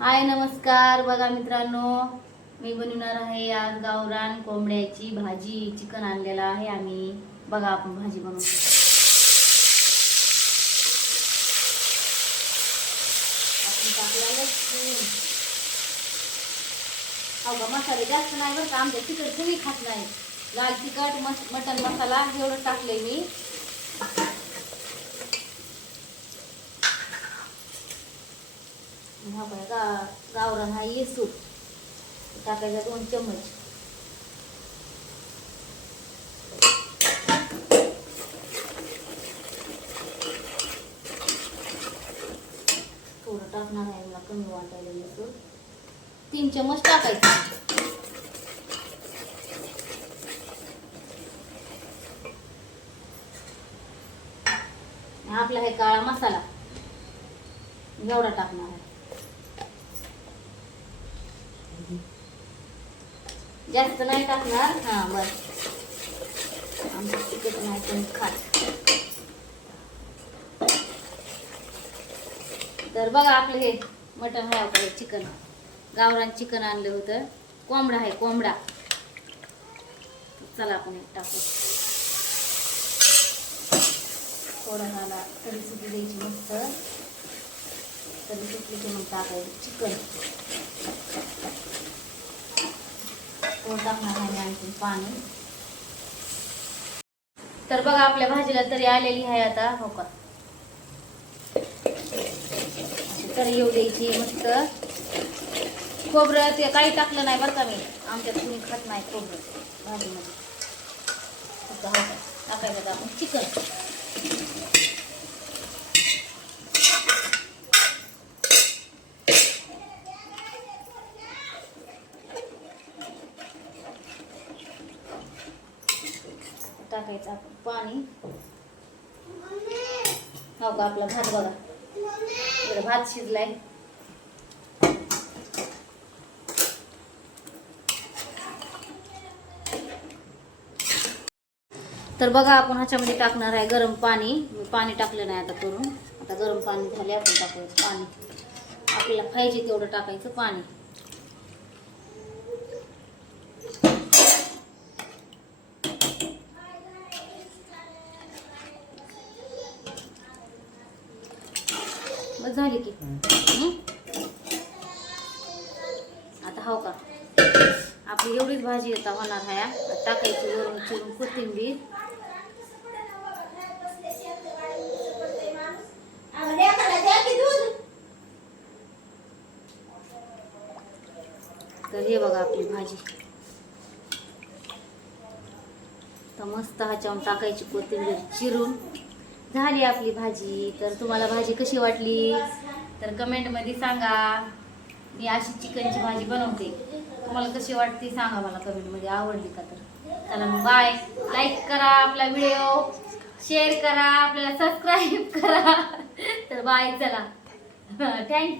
हाय नमस्कार. बघा मित्रांनो, मी बनवणार आहे आज गावरान कोंबड्याची भाजी. चिकन आणलेला आहे आम्ही. बघा आपण भाजी बनवू. आपण टाकला लसूण. अगं मसाले जास्त नाही बरं का, आमच्या तिखट तुम्ही खात नाही. लाल तिखट मटन मसाला एवढं टाकलंय मी. हा बघा गावरान हा येसू टाकायचा 2 चम्मच. थोडं टाकणार आहे, मला कमी वाटायला येसू. 3 चम्मच टाकायचे. आपला हे काळा मसाला एवढा टाकणार आहे. जास्त नाही टाकणार. हा बस, आमचं तिखट नाही पण खात. तर बघा आपलं हे मटण आहे, आपलं चिकन गावरान चिकन आणलं होतं. कोंबडा आहे, कोंबडा. चला आपण एक टाकू. थोडा झाला तरी सुद्धा द्यायची मस्त. तरी सुटली की मग टाकायचं चिकन. थोडं टाकणार आहे आणखी पाणी. तर बघा आपल्या भाजीला तरी आलेली आहे आता. हो का, तरी येऊ द्यायची मस्त. खोबरं ते काही टाकलं नाही बरं का मी. आमच्यात कुणी खात नाही खोबरं भाजीमध्ये. हो का, टाकायचं आपण चिकन. टाकायचं आपण पाणी. हो का, आपला भात बघा इकडे भात शिजलाय. तर बघा आपण ह्याच्यामध्ये टाकणार आहे गरम पाणी. मी पाणी टाकलं नाही आता करून. आता गरम पाणी झाले, आपण टाकायचं पाणी. आपल्याला पाहिजे तेवढं टाकायचं पाणी. झाली की आता हो का, आपली एवढीच भाजी आता होणार आहे. टाकायची वरून चिरून कोथिंबीर. तर हे बघा आपली भाजी तर मस्त ह्याच्यावर टाकायची कोथिंबीर चिरून. झाली आपली भाजी. तर तुम्हाला भाजी कशी वाटली तर कमेंट मध्ये सांगा. मी अशी चिकनची भाजी बनवते, तुम्हाला कशी वाटते सांगा मला कमेंट मध्ये. आवडली का तर चला मग बाय. लाईक करा आपला व्हिडिओ, शेअर करा, आपल्याला सबस्क्राईब करा. तर बाय, चला. थँक्यू.